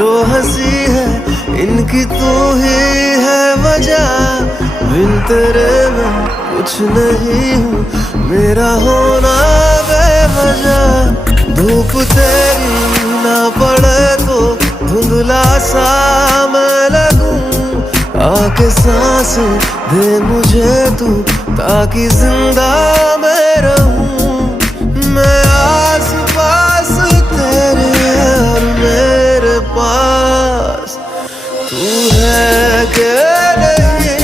जो हंसी है इनकी तू ही है वजह। बिन तेरे मैं कुछ नहीं हूँ, मेरा होना बेवजह। धूप तेरी ना पड़े तो धुंधला सा मैं लगूं। आके सांस दे मुझे तू ताकि जिंदा मैं रहूं। मैं आस पास तेरे और मेरे पास तू है कि नहीं,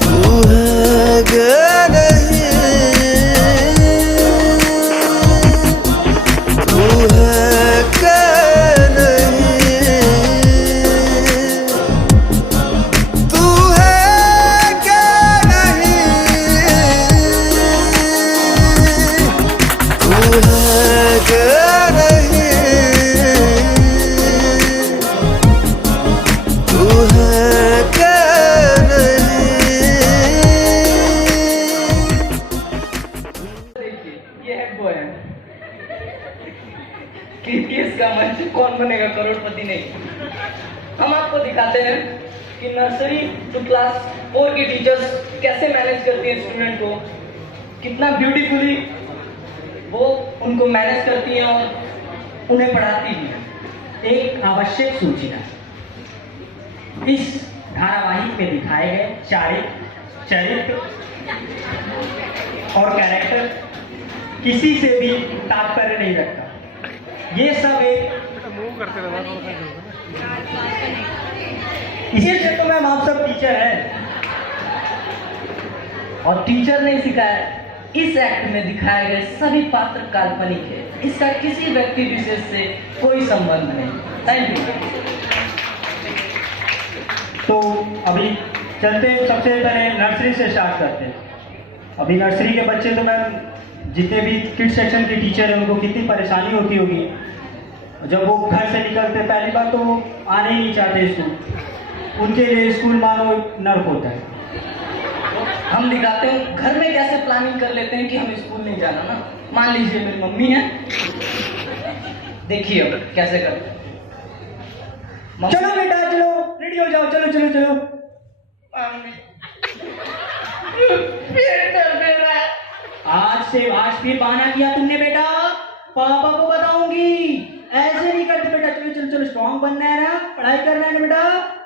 तू है कि नहीं, तू है कि नहीं, तू है कि नहीं, तू है कि नहीं, तू है कि देखिए, ये हेड बॉय है कि इसका मंच कौन बनेगा करोड़पति नहीं। हम आपको दिखाते हैं कि नर्सरी टू क्लास 4 की टीचर्स कैसे मैनेज करती हैं स्टूडेंट को, कितना ब्यूटीफुली वो उनको मैनेज करती हैं और उन्हें पढ़ाती भी हैं। एक आवश्यक सूचना, इस धारावाहिक में दिखाए गए चरित्र और कैरेक्टर किसी से भी तात्पर्य नहीं रखता। ये सब एक इसीलिए तो मैम आप सब टीचर हैं। और टीचर ने सिखाया, इस एक्ट में दिखाए गए सभी पात्र काल्पनिक है, इसका किसी व्यक्ति विशेष से कोई संबंध नहीं। Thank you. तो अभी चलते हैं, सबसे पहले नर्सरी से स्टार्ट करते हैं। अभी नर्सरी के बच्चे तो मैम जितने भी किड सेक्शन के टीचर हैं उनको कितनी परेशानी होती होगी जब वो घर से निकलते। पहली बात तो वो आने ही नहीं चाहते स्कूल, उनके लिए स्कूल मानो नर्क होता है। हम दिखाते हैं घर में कैसे प्लानिंग कर लेते हैं कि हम स्कूल नहीं जाना ना। मान लीजिए मेरी मम्मी है, देखिए अब कैसे करते हैं। चलो बेटा चलो, रेडी हो जाओ, चलो चलो चलो। आज फिर बहाना किया तुमने बेटा, पापा को बताऊंगी। ऐसे नहीं करते बेटा, चलो चलो चलो, स्ट्रॉन्ग बनना है ना, पढ़ाई करना है ना बेटा।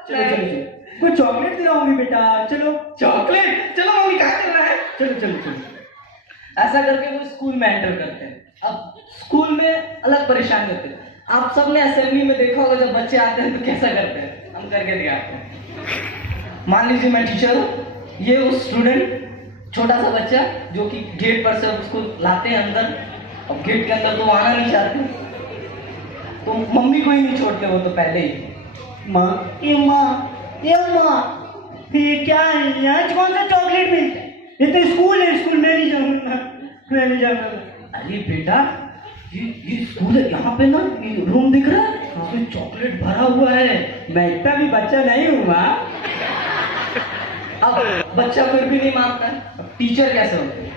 चलो चलो चलो, कुछ चॉकलेट दिलाऊंगी बेटा, चलो। चॉकलेट? चलो मम्मी क्या करना है? चलो चलो चलो। ऐसा करके वो स्कूल में एंटर करते हैं। अब स्कूल में अलग परेशानी होती है। आप सबने असेंबली में देखा होगा जब बच्चे आते हैं तो कैसा करते हैं, हम करके दिखाते हैं। मान लीजिए मैं टीचर हूँ, ये वो स्टूडेंट छोटा सा बच्चा जो कि गेट पर से उसको लाते हैं अंदर। अब गेट के अंदर तो वो आना नहीं चाहते, तो मम्मी को ही नहीं छोड़ते वो तो पहले ही। माँ ये क्या है, यहाँ कौन सा चॉकलेट मिलता है? ये तो स्कूल है, स्कूल में नहीं जाऊंगा, मैं नहीं जाऊंगा। अरे बेटा ये स्कूल है, यहाँ पे ना ये रूम दिख रहा है, उसमें चॉकलेट भरा हुआ है। मैं इतना भी बच्चा नहीं हूँ माँ। अब बच्चा फिर भी नहीं मानता है, अब टीचर कैसे होते हैं?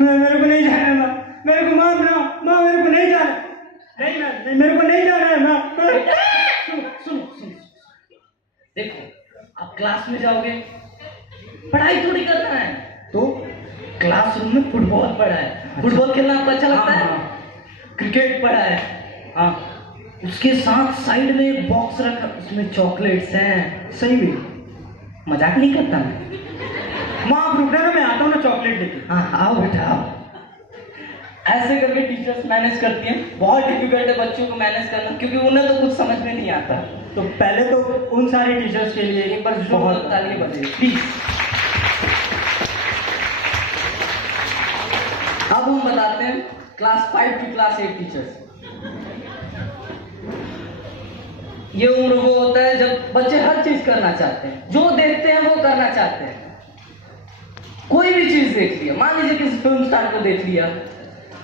मेरे को नहीं जाना माँ, मेरे को माँ बनाओ, माँ मेरे को नहीं जाना, नहीं मेरे को नहीं जाना है माँ। सुनो, देखो आप क्लास में जाओगे, पढ़ाई थोड़ी करना है, तो क्लासरूम में फुटबॉल पड़ा है, फुटबॉल खेलना आपको अच्छा लगता है? क्रिकेट पड़ा है, हाँ, उसके साथ साइड में एक बॉक्स रखा, उसमें चॉकलेट्स हैं। सही में मजाक नहीं करता मैं। माँ आप रुक ना, मैं आता हूँ ना चॉकलेट लेके। हाँ आओ बेटा आओ। ऐसे करके टीचर्स मैनेज करती हैं। बहुत डिफिकल्ट है बच्चों को मैनेज करना, क्योंकि उन्हें तो कुछ समझ में नहीं आता। तो पहले तो उन सारे टीचर्स के लिए एक बार बहुत तालियां बजाइए प्लीज। अब हम बताते हैं क्लास 5 टू क्लास 8 टीचर्स। ये उम्र वो होता है जब बच्चे हर चीज करना चाहते हैं, जो देखते हैं वो करना चाहते हैं। कोई भी चीज देख लिया, मान लीजिए किसी फिल्म स्टार को देख लिया,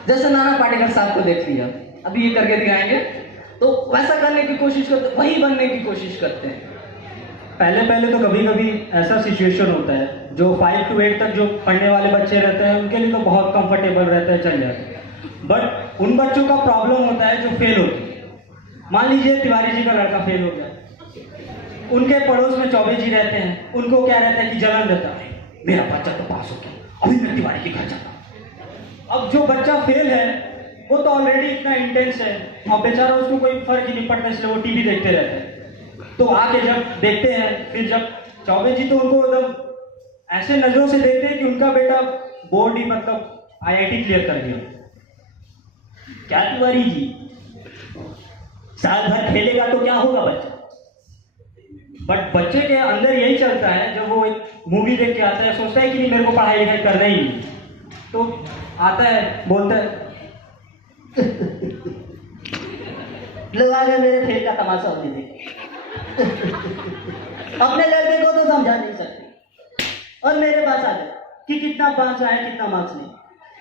जैसे नाना पाटेकर साहब को देख लिया, अभी ये करके दिखाएंगे, तो वैसा करने की कोशिश करते, वही बनने की कोशिश करते हैं। पहले तो कभी कभी ऐसा सिचुएशन होता है जो 5 to 8 तक जो पढ़ने वाले बच्चे रहते हैं उनके लिए तो बहुत कंफर्टेबल रहता है, चल जाते हैं। बट उन बच्चों का प्रॉब्लम होता है जो फेल होते हैं। मान लीजिए तिवारी जी का लड़का फेल हो गया, उनके पड़ोस में चौबे जी रहते हैं, उनको क्या रहता है कि जलन रहता है, मेरा बच्चा तो पास हो गया, अभी मैं तिवारी के घर जाता हूं। अब जो बच्चा फेल है वो तो ऑलरेडी इतना इंटेंस है, अब बेचारा उसको कोई फर्क ही नहीं पड़ता, इसलिए वो टीवी देखते रहते हैं। तो आके जब देखते हैं, फिर जब चौबे जी तो उनको मतलब ऐसे नजरों से देखते हैं कि उनका बेटा बोर्ड ही मतलब IIT क्लियर कर दिया। क्या तिवारी जी, साल भर खेलेगा तो क्या होगा बच्चा? बट बच्चे के अंदर यही चलता है, जब वो एक मूवी देख के आता है, सोचता है कि नहीं मेरे को पढ़ाई लिखाई करना ही नहीं, तो आता है बोलता है लोग आ गए मेरे फेल का तमाशा होने देखे। अपने लड़के को तो समझा नहीं सकते और मेरे पास आ गए कि कितना पास आया कितना मार्क्स नहीं।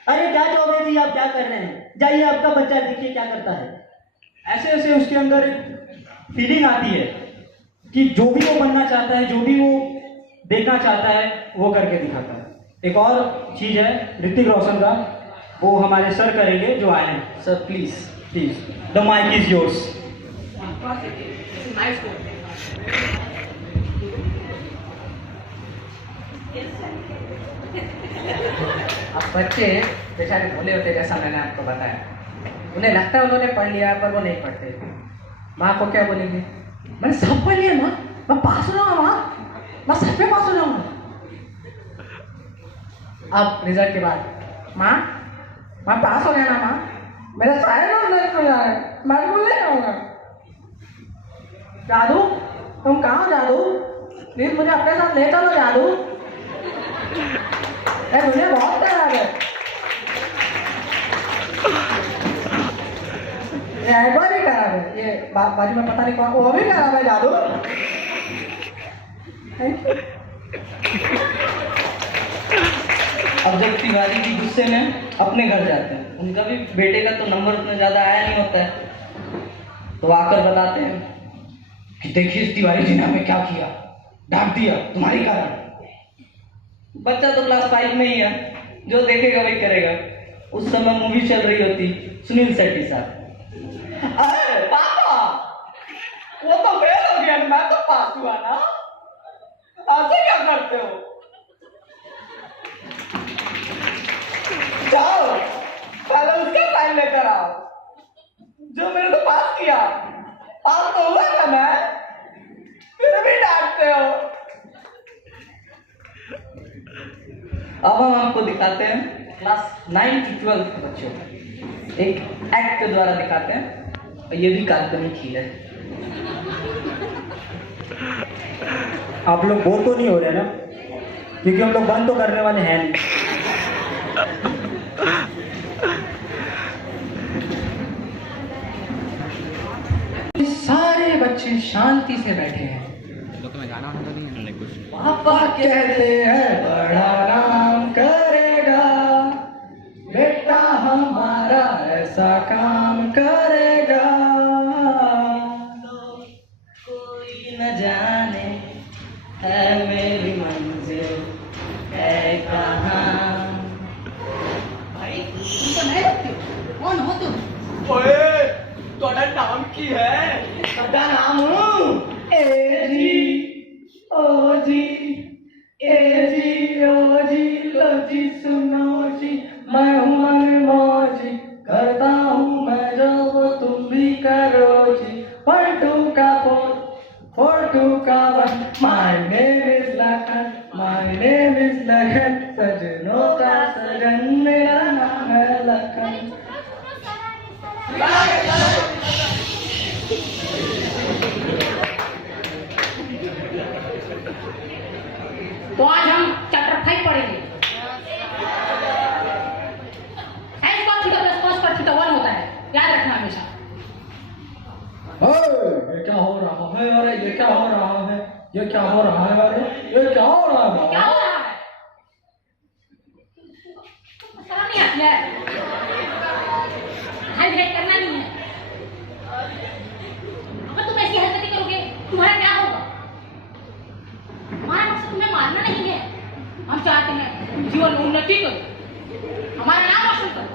अरे क्या चौबे जी आप क्या कर रहे हैं, जाइए आपका बच्चा देखिए क्या करता है। ऐसे ऐसे उसके अंदर एक फीलिंग आती है कि जो भी वो बनना चाहता है, जो भी वो देखना चाहता है, वो करके दिखाता है। एक और चीज है ऋतिक रोशन का, वो हमारे सर करेंगे जो आए हैं। Sir please please, the mic is yours. अब बच्चे बेचारे भोले होते, जैसा मैंने आपको बताया, उन्हें लगता है उन्होंने पढ़ लिया पर वो नहीं पढ़ते। माँ को क्या बोलेंगे, मैंने सब पढ़ लिया माँ, मैं पास हो जाऊंगा माँ, मैं सब पे पास हो जाऊंगा। अब रिजल्ट के बाद माँ मैं पास हो गया ना माँ, मेरे सारे नंबर हो जाए, मैं स्कूल नहीं जाऊंगा। जादू तुम कहाँ हो जादू, प्लीज मुझे अपने साथ ले चलो जादू, मुझे बहुत खराब है। ये एक बार ही खराब है, ये बाजू में पता नहीं कौन, वो भी खराब है जादू। अब जब तिवारी जी गुस्से में अपने घर जाते हैं, उनका भी बेटे का तो नंबर उतना ज्यादा आया नहीं होता है, तो आकर बताते हैं कि देखिए इस तिवारी जी ने हमें क्या किया, डांट दिया तुम्हारे कारण। बच्चा तो क्लास 5 में ही है, जो देखेगा वही करेगा। उस समय मूवी चल रही होती सुनील शेट्टी साहब। अरे पापा वो तो फेल हो गया, मैं तो पास हुआ ना, ऐसे क्या करते हो? जाओ पहले उसका साइन लेकर आओ, जो मेरे को पास किया। पास तो हुआ ना मैं, फिर भी डांटते हो। अब हम आपको दिखाते हैं क्लास 9 to 12 के बच्चों को एक एक्ट के द्वारा दिखाते हैं, और ये भी काल्पनिक ही है। आप लोग बोर तो नहीं हो रहे ना, क्योंकि हम लोग बंद तो करने वाले हैं नहीं। सारे बच्चे शांति से बैठे हैं। पापा कहते हैं बड़ा नाम करेगा, बेटा हमारा ऐसा काम करेगा, कोई न जाने है मेरी मंजिल है कहाँ। भाई तुम तो नहीं रखते, कौन हो तुम? ओए ਤੁਹਾਡਾ ਨਾਮ ਕੀ ਹੈ? ਤੁਹਾਡਾ ਨਾਮ ਏ ਜੀ ਓ जी ए जी ओ जी लो जी सुनो जी, मैं हूँ मनमौजी, करता हूँ मैं जो वो तुम भी करो जी। 1 2 का 4 4 2 का 1, my name is Lakhan, my name is Lakhan, सजनों का सजन मेरा नाम है लखन। तो आज हम चैप्टर 5 पढ़ेंगे। S का थीटा प्लस cos का थीटा 1 होता है, याद रखना हमेशा। ये क्या हो रहा है? अरे ये क्या हो रहा है? ये क्या हो रहा है? अरे ये क्या हो रहा है? क्या हो रहा है? शर्म नहीं आती है? हाइड्रेट करना नहीं है। अगर तुम ऐसी हरकतें करोगे तुम्हारा क्या होगा? हमारा मकसद तुम्हें मारना नहीं है, हम चाहते हैं तुम जीवन में उन्नति करो, हमारा नाम रोशन करो।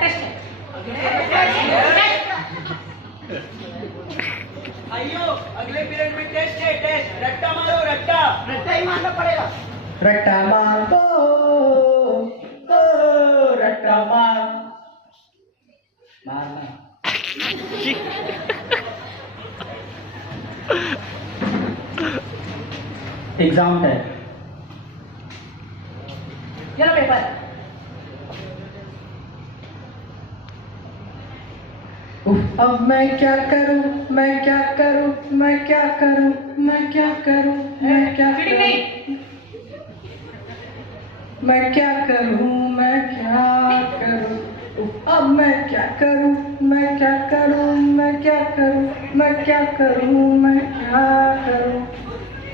टेस्ट है आइयो अगले पीरियड में टेस्ट है टेस्ट रट्टा मारो रट्टा रट्टा ही मारना पड़ेगा रट्टा मार दो रट्टा मार मारना एग्जाम है ये लो पेपर अब मैं क्या करूं मैं क्या करूं मैं क्या करूं मैं क्या करूं मैं क्या चीटिंग नहीं मैं क्या करूं मैं क्या करूं अब मैं क्या करूं मैं क्या करूं मैं क्या करूं मैं क्या करूं मैं क्या करूं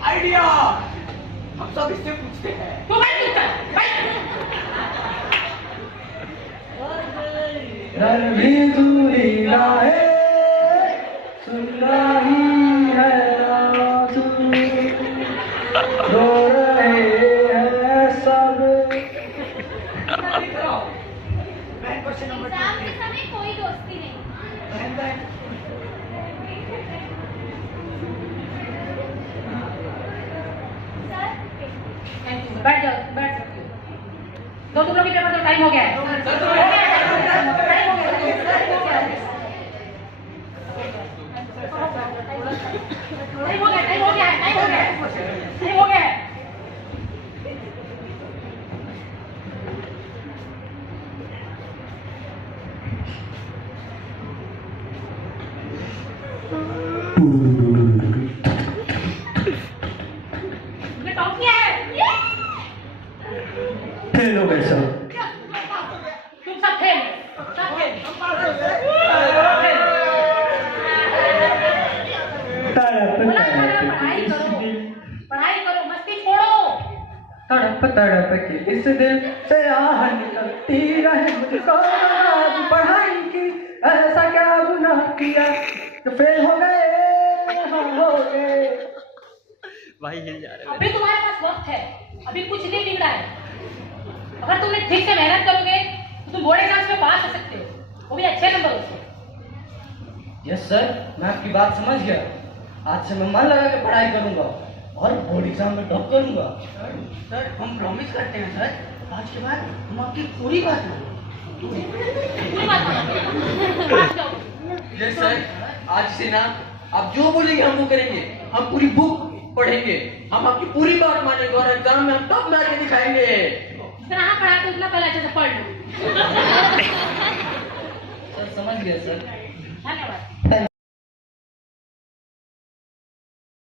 आइडिया हम सब इससे पूछते हैं तू बैठ चुप घर भी दूरी है सुन रही है आंसू रो रहे हैं सब क्वेश्चन नंबर एग्जाम के समय कोई दोस्ती नहीं बैठ जाओ बैठ सकते हो तो तुम लोग के पेपर तो टाइम हो गया है टाइम हो गया है तुमने टॉप किया है फेल हो गए सब तुम सब फेल पढ़ाई करो मस्ती छोड़ो तड़प तड़प के इस दिल से आह निकलती रहे मुझको आज पढ़ाई की ऐसा क्या गुनाह किया तो फेल हो गए हम हो गए अभी तुम्हारे पास वक्त है अभी कुछ नहीं बिगड़ा है अगर तुमने ठीक से मेहनत करोगे तो तुम बोर्ड एग्जाम्स में पास हो सकते हो वो भी अच्छे नंबर से यस सर मैं आपकी बात समझ गया आज से मैं मन लगा के पढ़ाई करूंगा और बोर्ड एग्जाम में टॉप करूंगा सर हम प्रॉमिस करते हैं सर आज के बाद हम आपकी पूरी बात मानेंगे पूरी बात मानो। पास जाओ यस सर आज से ना आप जो बोलेंगे हम वो करेंगे हम पूरी बुक पढ़ेंगे हम आपकी पूरी बात मानेंगे और एग्जाम में हम टॉप ला के दिखाएंगे जितना हाँ पढ़ा तो उतना पहले अच्छे से पढ़ लो सर समझ गया सर धन्यवाद